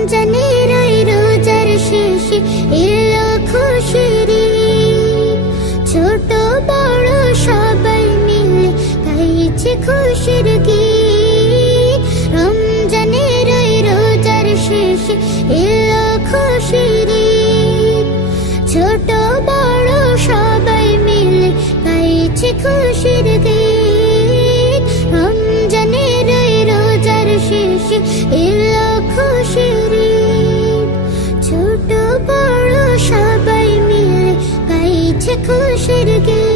রমজানের ওই রোজার শেষে এলো খুশির ঈদ। ছোট বড় সবাই মিলে গাইছে খুশির গীত। রমজানের ওই রোজার শেষে এলো খুশির ঈদ। ছোট বড় সবাই মিলে গাইছে খুশির গীত। রমজানের ওই রোজার শেষে এলো খুশির ঈদ। ছোট বড় সবাই মিলে গাইছে খুশির গীত।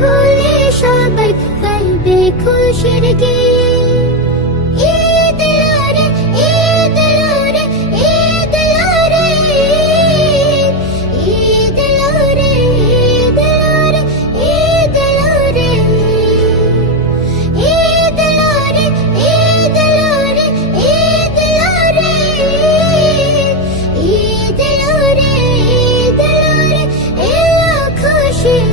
ভুলে সবাই গাইবে খুশির গীত। ঈদ এলো রে, ঈদ এলো রে, ঈদ এলো রে, ঈদ এলো রে, ঈদ এলো রে, ঈদ এলো রে, ঈদ এলো রে, ঈদ এলো রে, ঈদ এলো রে, ঈদ এলো রে, ঈদ এলো রে, এলো খুশির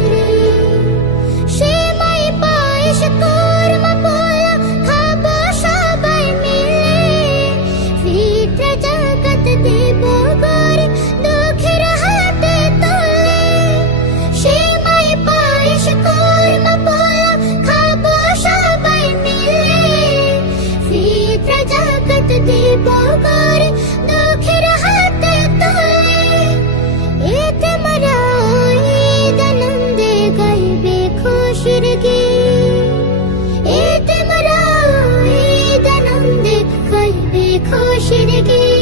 খুশির গীত।